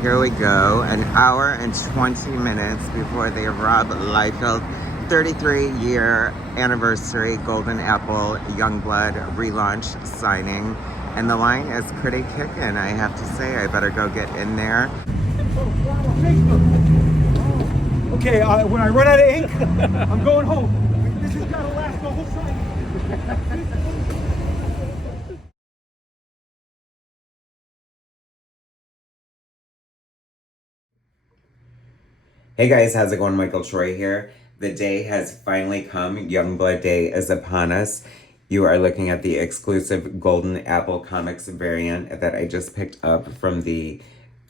Here we go, an hour and 20 minutes before the Rob Liefeld 33-year anniversary Golden Apple Youngblood relaunch signing. And the line is pretty kicking, I have to say. I better go get in there. Okay, when I run out of ink, I'm going home. This has got to last the whole cycle. Hey guys, how's it going? Michael Troy here. The day has finally come. Youngblood Day is upon us. You are looking at the exclusive Golden Apple Comics variant that I just picked up from the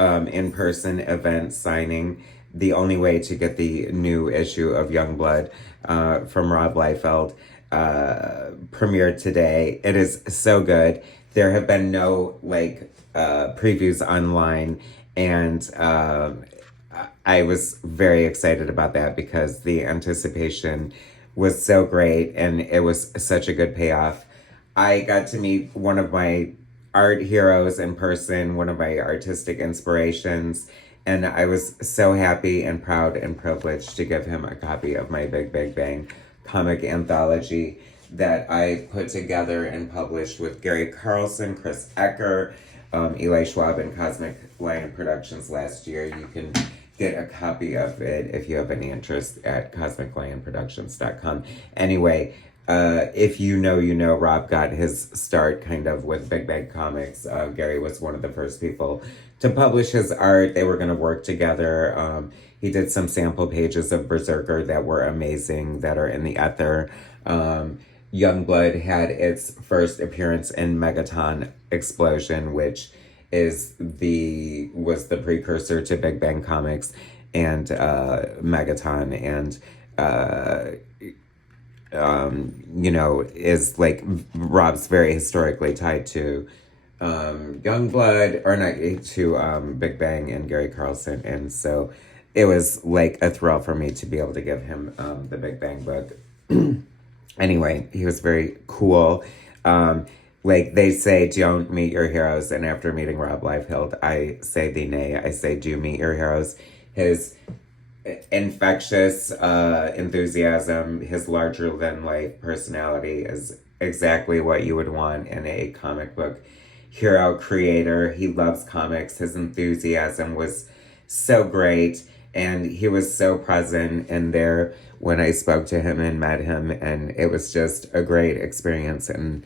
in-person event signing. The only way to get the new issue of Youngblood from Rob Liefeld premiered today. It is so good. There have been no previews online, and I was very excited about that because the anticipation was so great and it was such a good payoff. I got to meet one of my art heroes in person, one of my artistic inspirations, and I was so happy and proud and privileged to give him a copy of my Big Big Bang comic anthology that I put together and published with Gary Carlson, Chris Ecker, Eli Schwab, and Cosmic Lion Productions last year. You can get a copy of it if you have any interest at cosmiclionproductions.com. Anyway, if you know, Rob got his start kind of with Big Bang Comics. Gary was one of the first people to publish his art. They were going to work together. He did some sample pages of Berserker that were amazing, that are in the ether. Youngblood had its first appearance in Megaton Explosion, which was the precursor to Big Bang Comics and Megaton, and is like Rob's very historically tied to Youngblood, or not, to Big Bang and Gary Carlson, and so it was like a thrill for me to be able to give him the Big Bang book. Anyway, he was very cool. Like they say, don't meet your heroes. And after meeting Rob Liefeld, I say the nay. I say, do meet your heroes. His infectious enthusiasm, his larger-than-life personality is exactly what you would want in a comic book hero creator. He loves comics. His enthusiasm was so great. And he was so present in there when I spoke to him and met him. And it was just a great experience. And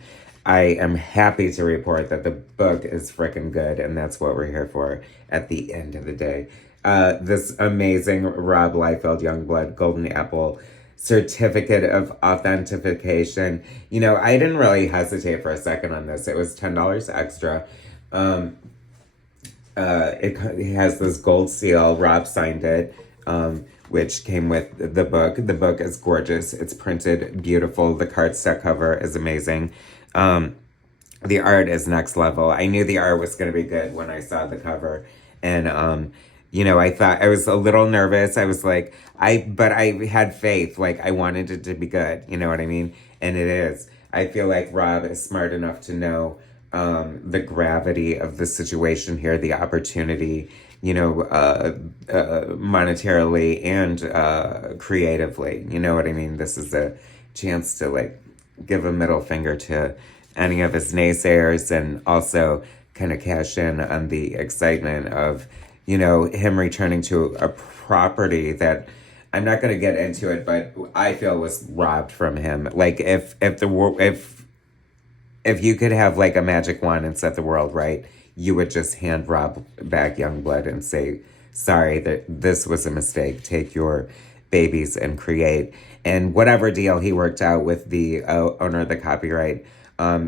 I am happy to report that the book is freaking good, and that's what we're here for at the end of the day. This amazing Rob Liefeld Youngblood Golden Apple certificate of authentication. You know, I didn't really hesitate for a second on this. It was $10 extra. It has this gold seal. Rob signed it, which came with the book. The book is gorgeous. It's printed beautiful. The cardstock cover is amazing. The art is next level. I knew the art was going to be good when I saw the cover. And, I thought I was a little nervous. I was like, but I had faith. Like, I wanted it to be good. You know what I mean? And it is. I feel like Rob is smart enough to know the gravity of the situation here, the opportunity, monetarily and creatively. You know what I mean? This is a chance to, give a middle finger to any of his naysayers and also kind of cash in on the excitement of, him returning to a property that I'm not going to get into it, but I feel was robbed from him. Like if you could have a magic wand and set the world right, you would just hand Rob back Youngblood and say, sorry, that this was a mistake. Take your babies and create. And whatever deal he worked out with the owner of the copyright,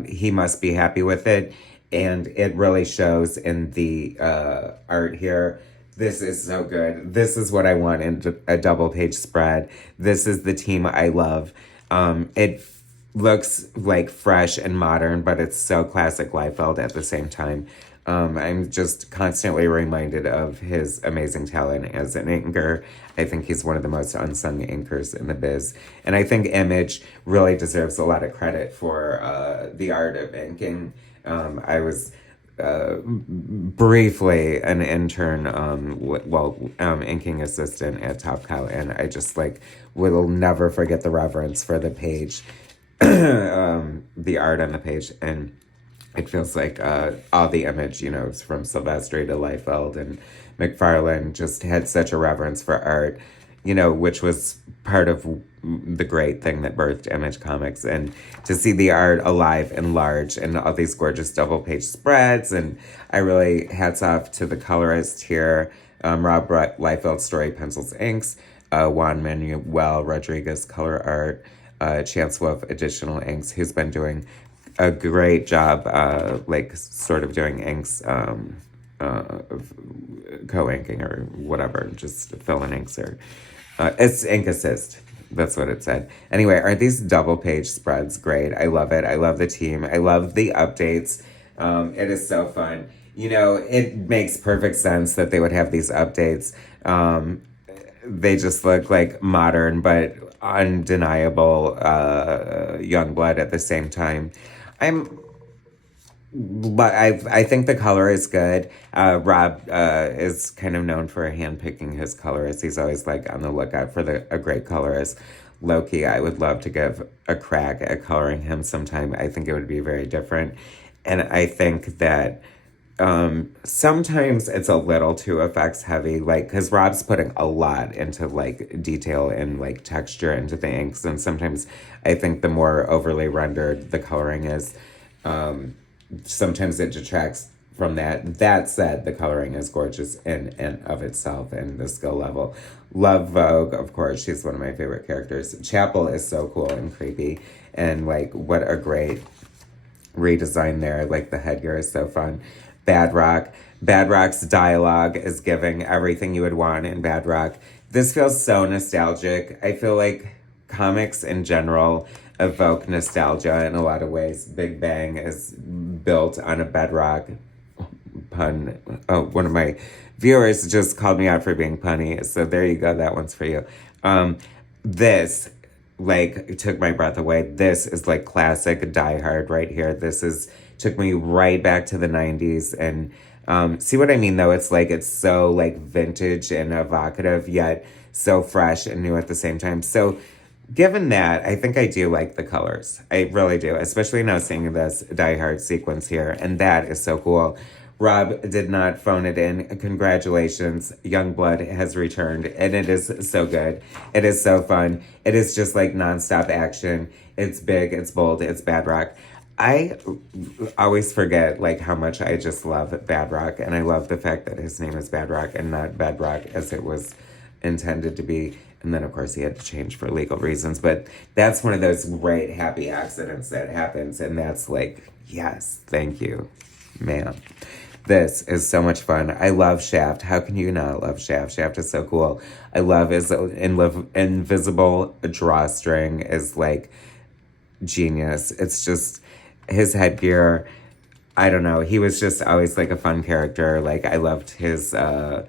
he must be happy with it. And it really shows in the art here. This is so good. This is what I want in a double-page spread. This is the team I love. It looks fresh and modern, but it's so classic Liefeld at the same time. I'm just constantly reminded of his amazing talent as an inker. I think he's one of the most unsung inkers in the biz. And I think Image really deserves a lot of credit for the art of inking. I was briefly an intern, inking assistant at Top Cow, and I just like will never forget the reverence for the page, the art on the page, and it feels like all the image, from Silvestri to Liefeld and McFarlane just had such a reverence for art, which was part of the great thing that birthed Image Comics. And to see the art alive and large and all these gorgeous double page spreads. And I really hats off to the colorist here, Rob Liefeld, Story Pencils Inks, Juan Manuel Rodriguez Color Art, Chance Wolf Additional Inks, who's been doing a great job, sort of doing inks, co-inking or whatever, just fill in inks or it's ink assist. That's what it said. Anyway, aren't these double page spreads great? I love it. I love the team. I love the updates. It is so fun. It makes perfect sense that they would have these updates. They just look like modern but undeniable Youngblood at the same time. But I think the color is good. Rob is kind of known for handpicking his colorists. He's always on the lookout for a great colorist. Loki, I would love to give a crack at coloring him sometime. I think it would be very different. And I think that sometimes it's a little too effects heavy, because Rob's putting a lot into detail and texture into the inks. And sometimes I think the more overly rendered the coloring is, sometimes it detracts from that. That said, the coloring is gorgeous in and of itself and the skill level. Love Vogue, of course. She's one of my favorite characters. Chapel is so cool and creepy. And what a great redesign there. The headgear is so fun. Bad Rock. Bad Rock's dialogue is giving everything you would want in Bad Rock. This feels so nostalgic. I feel like comics in general evoke nostalgia in a lot of ways. Big Bang is built on a bedrock. Pun. Oh, one of my viewers just called me out for being punny. So there you go. That one's for you. This, took my breath away. This is classic Die Hard right here. Took me right back to the 90s. And see what I mean, though? It's it's so vintage and evocative, yet so fresh and new at the same time. So given that, I think I do like the colors. I really do, especially now seeing this Die Hard sequence here. And that is so cool. Rob did not phone it in. Congratulations. Youngblood has returned, and it is so good. It is so fun. It is just nonstop action. It's big, it's bold, it's Bad Rock. I always forget how much I just love Bad Rock, and I love the fact that his name is Bad Rock and not Bad Rock as it was intended to be. And then, of course, he had to change for legal reasons. But that's one of those great happy accidents that happens. And that's yes, thank you, ma'am. This is so much fun. I love Shaft. How can you not love Shaft? Shaft is so cool. I love his invisible drawstring is genius. It's just his headgear. I don't know. He was just always a fun character. I loved his... I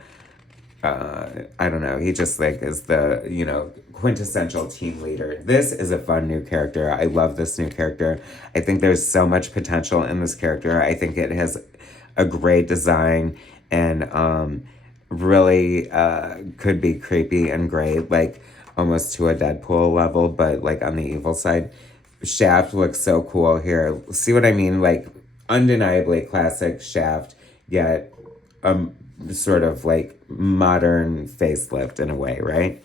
don't know. He just is the, quintessential team leader. This is a fun new character. I love this new character. I think there's so much potential in this character. I think it has a great design and really could be creepy and great, almost to a Deadpool level, but on the evil side. Shaft looks so cool here. See what I mean? Undeniably classic Shaft, yet sort of modern facelift in a way, right?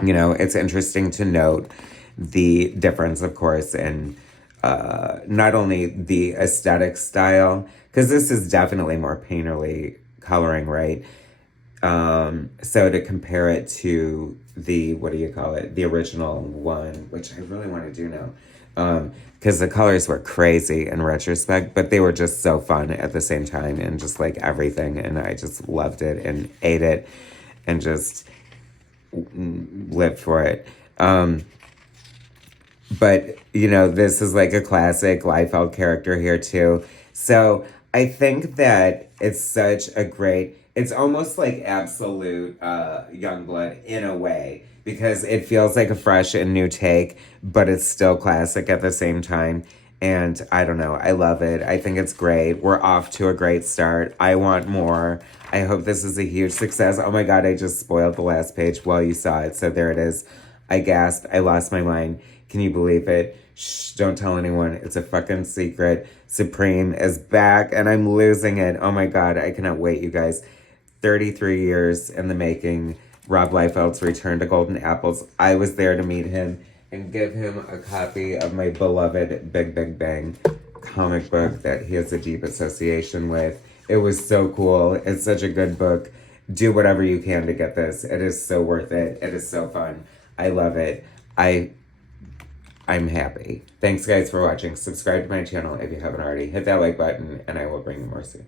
It's interesting to note the difference, of course, in not only the aesthetic style, because this is definitely more painterly coloring, right? So to compare it to the, the original one, which I really want to do now, because the colors were crazy in retrospect, but they were just so fun at the same time and just everything. And I just loved it and ate it and just lived for it. But, this is a classic Liefeld character here too. So I think that it's such a great, it's almost absolute Youngblood in a way, because it feels like a fresh and new take, but it's still classic at the same time. And I don't know, I love it. I think it's great. We're off to a great start. I want more. I hope this is a huge success. Oh my God, I just spoiled the last page while you saw it. So there it is. I gasped. I lost my mind. Can you believe it? Shh, don't tell anyone. It's a fucking secret. Supreme is back and I'm losing it. Oh my God, I cannot wait, you guys. 33 years in the making. Rob Liefeld's return to Golden Apples. I was there to meet him and give him a copy of my beloved Big Big Bang comic book that he has a deep association with. It was so cool. It's such a good book. Do whatever you can to get this. It is so worth it. It is so fun. I love it. I'm happy. Thanks guys for watching. Subscribe to my channel if you haven't already. Hit that like button and I will bring you more soon.